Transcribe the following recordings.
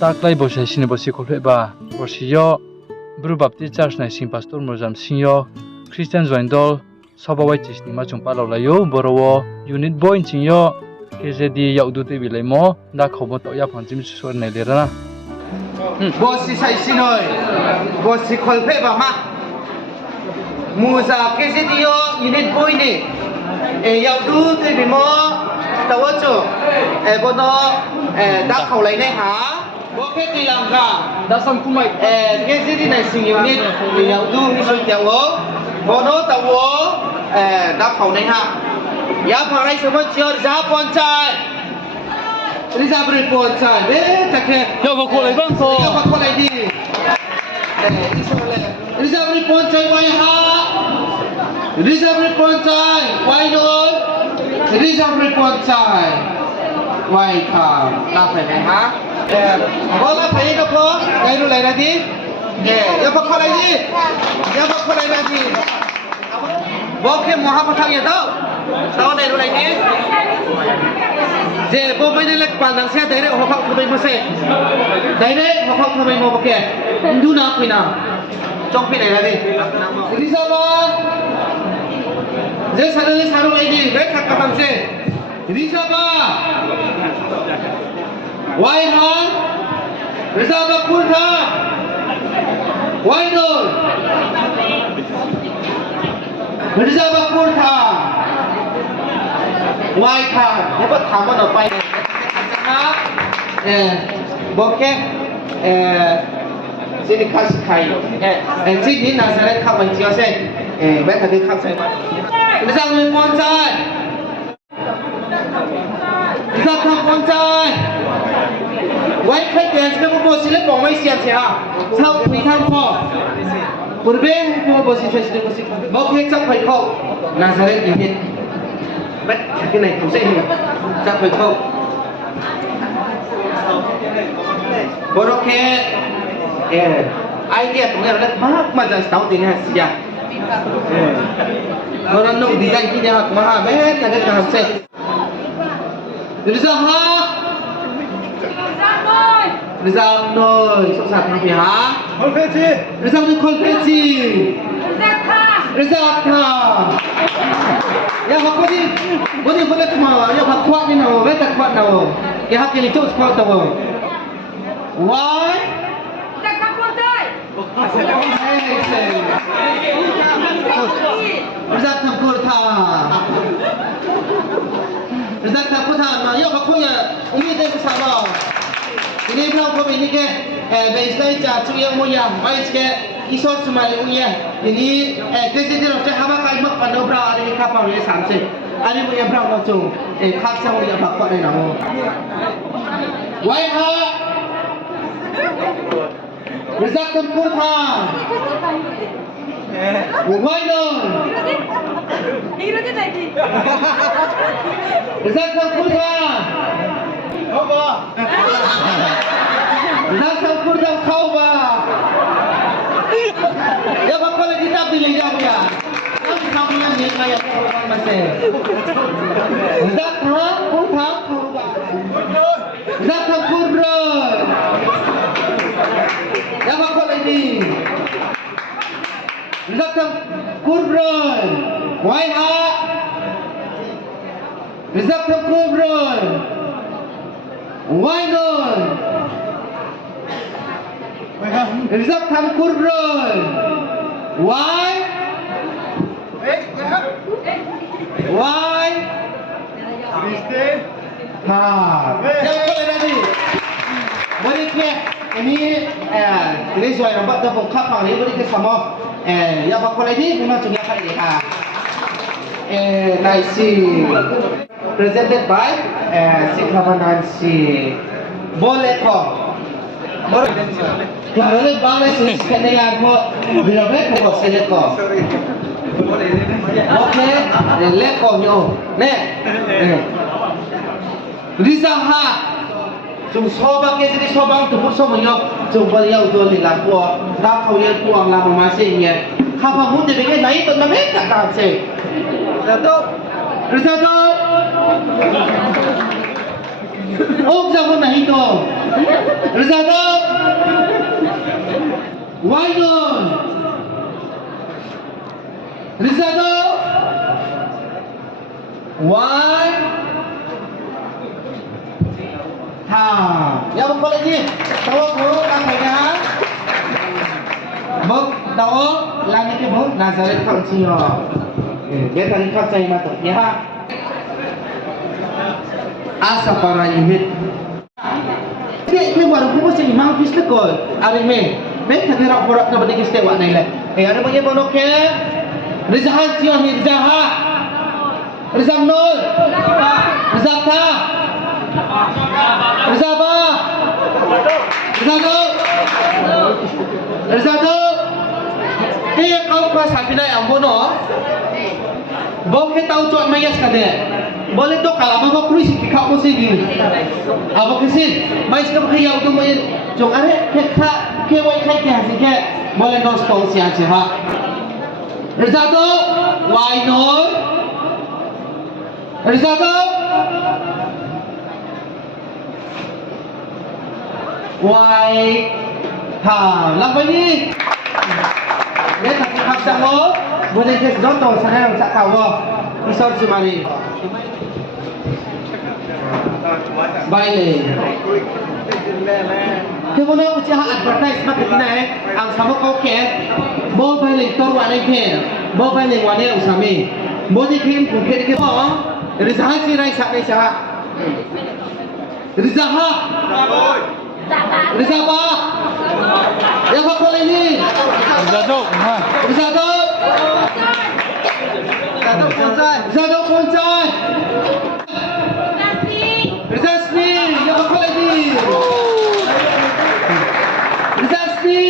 taklai bo sai sine bo si khol ba rosio bru bapti church nai sing pastor mojam singyo christian joindol sabawai chisni ma chungpa layo borowo unit boy chingyo KZD yaudu te bilaimo da khobo to ya phanjim sor nai lera bo si sai sinoi bo si khol phe ba ma muza KZD yo unit boy ni yaudu te bimo tawacho bono da khawlai nai ha bo khe ti lang ka da sam kumai KZD nai sing unit yaudu ni so jawo bono tawo da khawlai ha ya pharai so chio ja ponchai Rizabri ponchai de takhe yo ba ko lai bang ko yo ba ko lai di Rizabri ponchai wai ha Rizabri ponchai wai no Rizabri ponchai wai kha la phai nai ha bo la phai no ko dai ru lai na di yo ba ko lai di yo ba ko lai na di bo khe moha pathak ya dau sao này đồ này nhé giờ bố bây giờ là bàn đằng xe đấy đấy họ không thay mà xe đấy họ không thay mà bao kìa đu nào khi nào trong khi này là gì đi sao mà giờ sao này đi đấy khắc cam xe đi sao mà why hả đi sao mà phun hả why no đi sao mà phun hảวายค่ะแล้วก็ถามมันออกไปนะครับบอกแค่สิ่งที่ข้าศึกไทยสิ่งนี้นาซาเรตข้ามันเชื่อเส้นแม้แต่ที่ข้าใส่มาดิฉันมีความใจดิฉันทำความใจไว้ใครเกิดเป็นผู้บริสุทธิ์บอกไม่เสียเสียเท่าที่ทำพอบริเวณผู้บริสุทธิ์บอกแค่จับไปเข้านาซาเรตอย่างนี้bắt cái này không dễ hiểu chắc phải không bố nó khe idea của người là mắc mà giờ sáu tiếng hả gì à bố nó nông đi danh kia học mà hả bé là cái nào sẽ đi ra ha đi ra rồi sốt sạt nó bị hả đi ra đi con cái gì đi ra thà ya học cái gì bố đi bố đi mà ya học khoa như nào biết khoa nào cái học cái này chốt khoa tao whyจะขับรถได้ Rizak tham kur tha Rizak tham kur tha mà yo học khoa umi đây sao mà ini belum kau ini ke baseline car tu yang mulia mai ke isot semai mulia ini kerja dia nak haba kai mak pada berapa ada kapal ni sampai ada mulia berapa macam kap sama mulia bakal ni nama why ha Rizak tempur ha why no Hero je lagi Rizak tempur ha apa Rizak tempur dah kau ba ya bakal kita pilih jauh ya kamu yang ni kaya orang masih Rizak tempur ha Rizak tempur bro ya bakal ini Rizak tempur bro why ha Rizak tempur bro why not Rizak tempur bro why ha yang boleh tadi boleh ke ini ini soal nampak tu bongkar kau ni boleh ke sama yang apa lagi memang sudah kali nice presented by Sikhamanansi boleh kok kalau le bang le sekenal kok bila le kok selek kok okey le kok nyo ne Rizaha chúng soba ke jadi sobang tu pun soba yo chúng beliau tu ni lah ko dah kau yang puang lah masing ye apa mu de bengai naik tu naik tak tak se Rizaha ốc ra con này to ra đâu quay rồi ra đâu quay thà ya bông lagi tahu aku kan mereka bông tahu lagi ke bông Nazaret kau sio dia tadi kau saya mata ya asa para imit ke baru aku masih imam piste kau ari me tadi rak borak na bagi kiste wa nai le ada bagi bonok ke rizahan sio rizaha rizam nol rizata Rizaba Rizado Kaya kau pas hapinay ang bono Bong ke tau cuat mayas kade boleh to kalau apa kruis kau ko sini apa kesin mais ka kaya uto mo jong are ke wai kai ke hasil ke boleh no stol si aja ha Rizado why no Rizado Why ha lapan ni dia tak hak sama boleh kes doto sana sak kawa isor sumari baile kemudian usaha advertisement ketina ang sama kau ke bo baile to wa nei ke bo baile wa nei usami bo ni kim ku ke ke bo rizaha si rai sak nei sa rizaha Rizaba ya apa boleh ni Rizado ha Rizado Ponsai Rizasni ya apa boleh ni Rizasni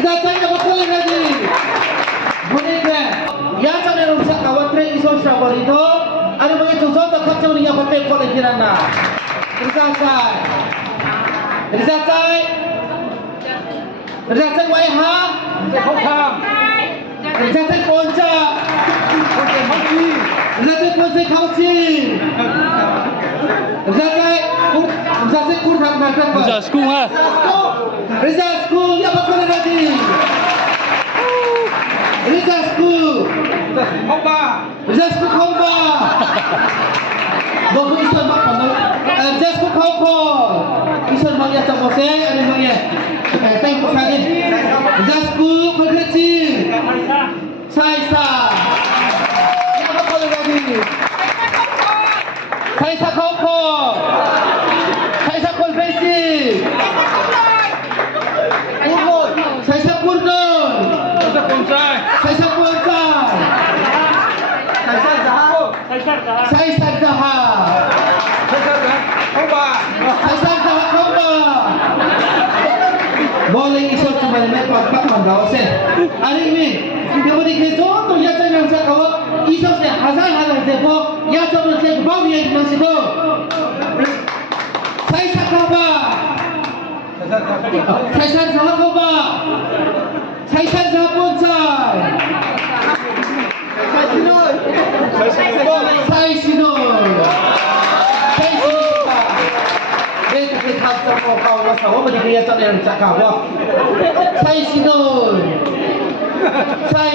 Rizasai ya apa boleh ni boleh ke ya sana rusak kawan train iso sabar itu ada bagi contoh tak kacau ni yang betul kau lihat na. Rizasai, wai ha, Rizasai ponca, Rizasai ponca kauci, Rizasai kurang macam apa? Rizasku ha Rizasku, ya apa kau lagi? Rizasku khomba Bagus isan mak pandang Rizasku khomba isan mak ya tak boseng ada mak ya thank you sakit Rizasku kecil Saisa apa kau lagi Saisa khomba Saisa konfesi Saisa purdon Saisa ponsai Saisa Zaha Khomba boleh iso cuma ni pak mandau se hari ini dia beri kezo tu ya jangan saya kau iso se hazar depo ya cuma se bau ya masih tu Saisa Khomba Saisa Zaha Khomba Saisa Zaha Ponsai Sai Sinoi Dia tak tahu sama kau masa apa dia tak ada cakap apa Sai Sinoi Sai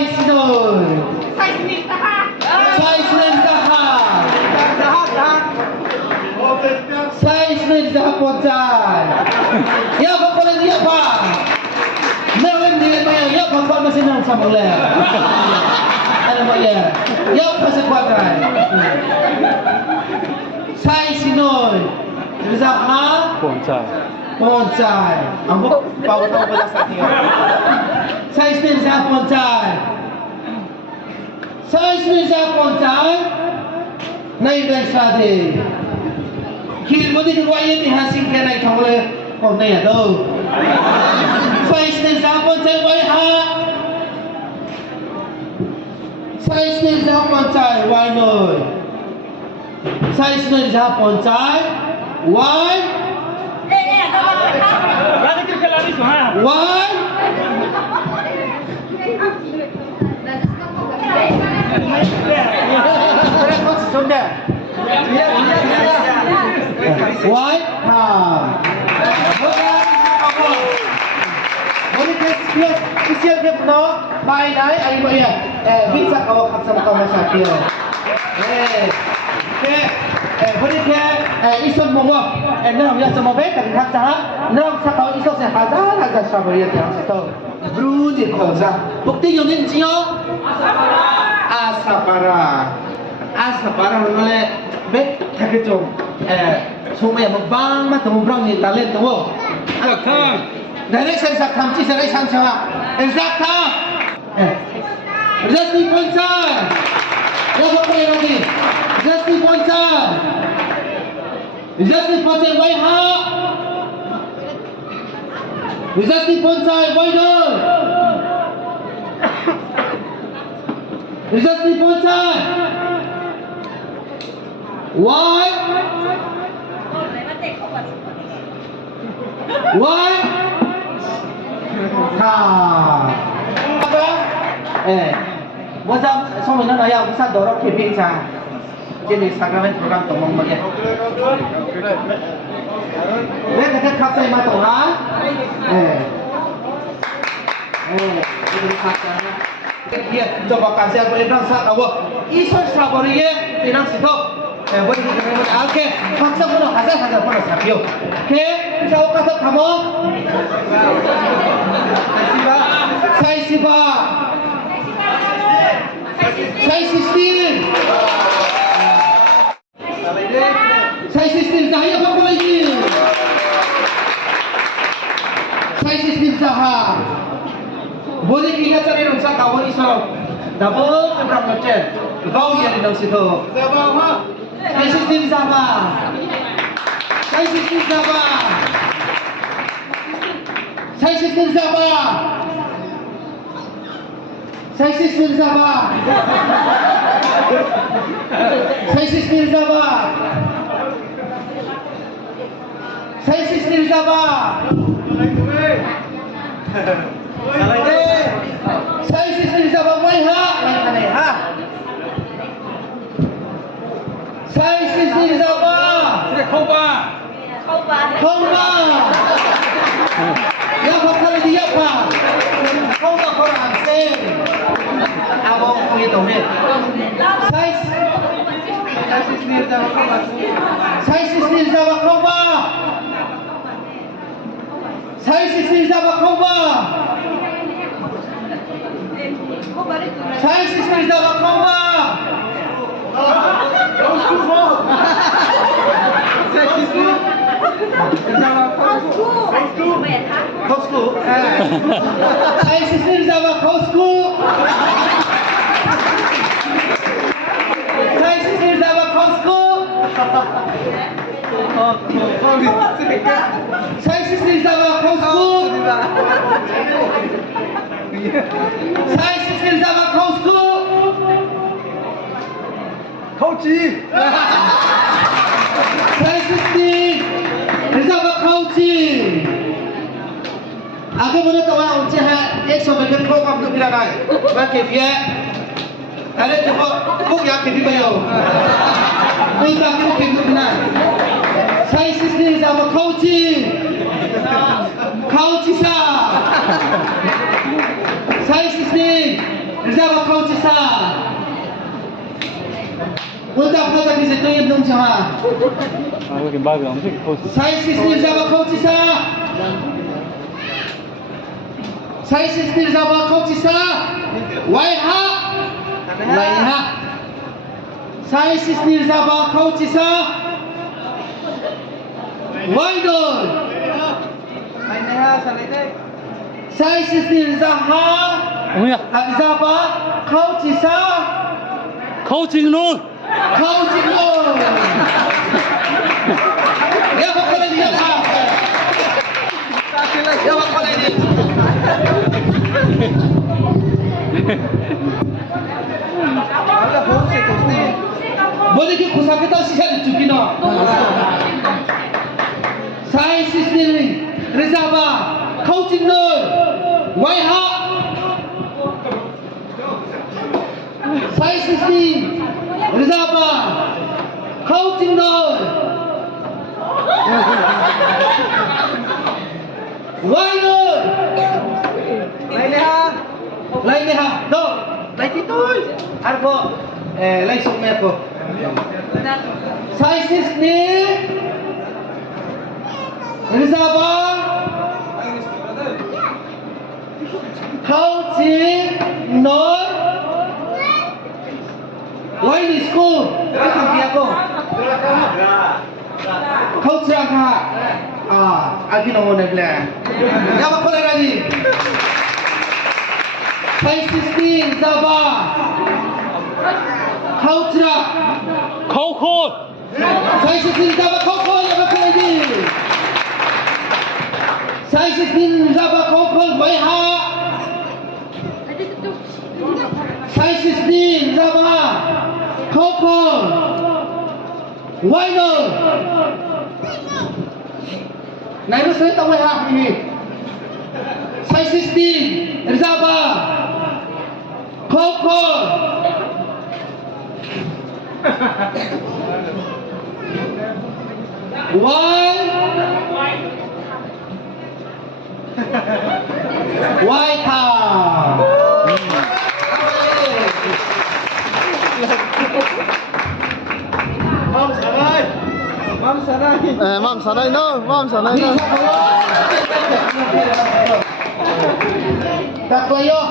Zaha Ponsai ya apa boleh dia apa Mereka dia bayar ya apa masih nak sama le ada bayar ya pasal kuadran Sai Sinoi Zaha Ponsai ambo pau tahu pada sakit Sai Sinoi Zaha Ponsai naik dan sade kiri mudi kuayen ni hasil ke naik thole kau naik tu Sai Sinoi Zaha Ponsai wai ha Sai Sinoi Zaha Ponsai wai noi Sai Sinoi Zaha Ponsai wai wai coach Sunday White Boleh kesian ke penuh Baik naik Ayo buat ya Bisa kau sama-sama masyarakat Boleh ke Isun monggo Nang ya semua baik Tapi tak sah Nang sakau isun saya Hazar Sabaria Tiang situ Bru di koza Bukti yang ini cio Asapara Noleh Baik Tak kecom Semua yang membang Mata membrang ni talent tu Dari saya sakam ci saya sancawa Zakam Just Poncan Apa lagi Just Poncan Just Poncan Waiha Just Poncan Waidol Just Poncan Why Why apa Wazam semua nak ayah besar dorong keping cah jenis sakramen program tomong bagian Lihat dekat kapten mata orang ini kaptennya dia coba kasih aku orang sak awak isu sabariye inang situ boleh kita kena oke paksa pun hazar pun sabio oke jauh kata kamu Saya siapa? Saya sistem. Saya sistem saya apa lagi? Saya sistem saya. Boleh kita cari rumah kawan Islam. Double program macam. Kau yang di dalam situ. Saya sistem siapa? Saya sistem siapa? Saya sistem siapa? Saya sistem siapa? Saya sistem siapa? Saya sistem siapa? Saya sistem siapa? Waiha, ha? Saya sistem siapa? Koba. Ya bakal dia apa? Kau tak orang asing. Abang begitu ni. Saya sendiri sama kau ba. Saya sendiri sama kau ba. Saya sendiri sama kau ba. Kosku. Saya sendiri sama kosku. Saya sendiri sama kosku. Saya sendiri sama kosku. Saya sendiri sama kosku. Coachy. Saya sendiri sama coachy. Aku mana tahu orang uji ha, ekso mereka program tu tidak ada. Mereka dia, ada cuba buk yang kita bayar. Kita buk itu benar. Saya sendiri sama coaching, coach sa. Saya sendiri sama coach sa. Untuk apa kita tu yang dong sama? Saya sendiri sama coach sa. Saya sendiri sama coach sa. Waiha. Saya sendiri sama coach sa. Waidol. Saya sendiri sama. Siapa? Coach sa. Coaching nun. Coaching nun. Ya apa lagi ya? Ya apa lagi? Boleh kita kusah kita sisa dicuci no. Saya sendiri Rizaba coaching nun. Waiha. Saya Size 16 Rizaba Coaching Nol Wainul Lain ni ha No Lain itu Arbo Lain sukme aku Size 16 Rizaba Coaching Nol Why di school? Apa aku? Kau cerah Aki nombor nebla. Apa kau lagi? Size 16 Zaba. Kau cerah. เขาโคตร Size 16 Zaba kau apa kau lagi? Size 16 Zaba kau why ha? Size 16 Zaba kau why no? Này nó sẽ tao quay hạt gì? Size 16 Rizaba Coco White Town Mom sanay no. Tak layo